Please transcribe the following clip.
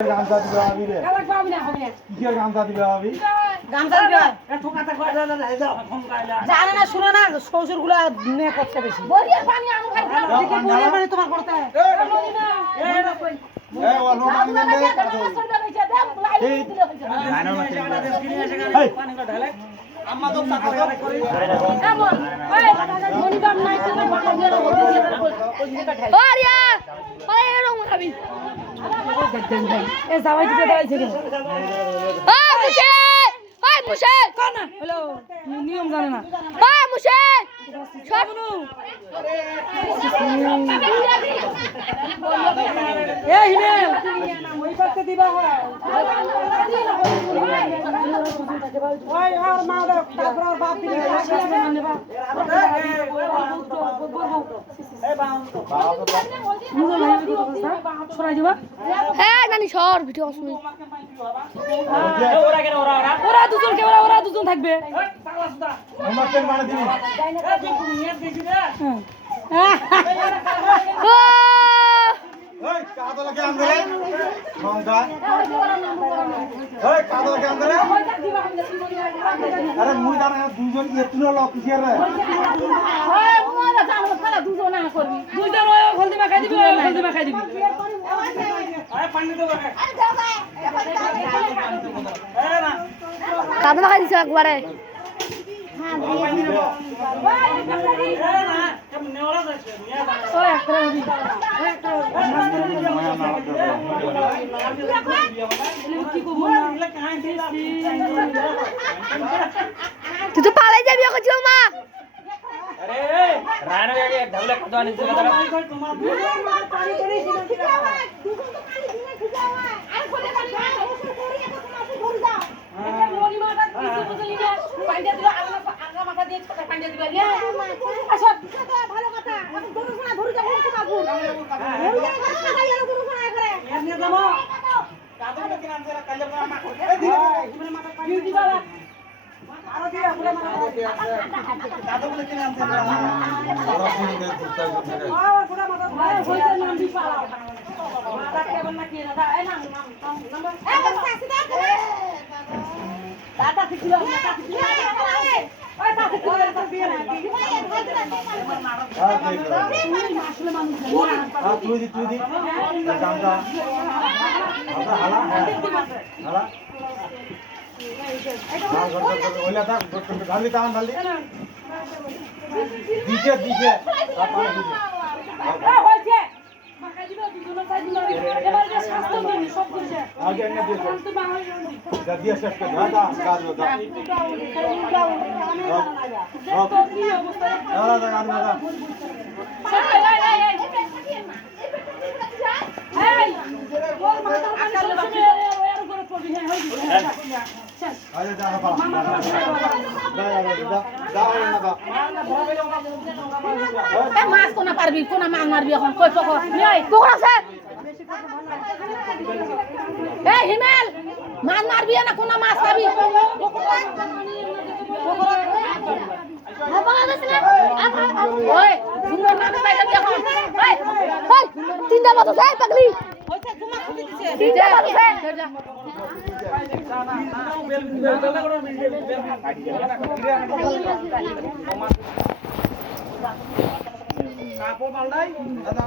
গামছা দিবা আবি রে কালা পাবি না হবে কি গামছা দিবা আবি গামছা দিবা এ ঠোকাটা কয় না যাও ফোন কাইলা জানে না শুনে না শ্বশুরগুলা নে করতে বেশি বরিয়ার পানি আনু ভাই দেখি বরিয়ার পানি তোমার করতে এ ওলো পানি দেন দে এই নানো এই পানি কা ঢালে আম্মা তো টাকা করে এমন ওই মনি বাম নাই তো বাবা দিয়ে ওরিয়া ওই এরকম খাবি এ যাওয়াই দিতে দাইছে কেন ওই মুশে কোন না হ্যালো নিয়ম জানে না ওই মুশে সবনু এ হিনে ওই পাশে দিবা হয় ওই আর মা দাও তারপর বাপ দিলে নেবা এ বাপ মুজো ভাই ভিডিও অবস্থা ছড়াই দিবা হ্যাঁ নানি সর ভিডিও আসুন ওরা দুজন কে ওরা দুজন থাকবে আমার কেন মানে দিবি ওই কাদলা কে আনলে সংগা ওই কাদলা কে আনলে আরে মুই জানা দুজন এতুনো লোক কি রে ওই মুরা জানো খালা দুজন না করবি দুইজন ওই হলদি মাখাই দিবি ওই হলদি মাখাই দিবি আরে পানি দাও আরে না কাদা মাখাই দিছ একবারে হ্যাঁ না কেমনে ওরা যাচ্ছে নিয়া দাও ওই একটা দিবি ওই একটা কি কো মন এলা কাই দিছি তুই তো পালাই যাবি ওকে জিও মা अरे राणा जाके ढवले खदवानी से लगा তোমার পানি করে মাছ কোনা পারবি কোনা মাছ মারবি এখন কই পকর এই পকর আছে এই হিমেল মাছ মারবি না কোনা মাছ পাবি ওই সুন্দর মাছ পাই যাবি এখন ওই ওই তিনটা বাজে যাই পাগলি হইছে তোমার খুবই দিছে তিনটা বাজে যা কাপো পাল্টাই দাদা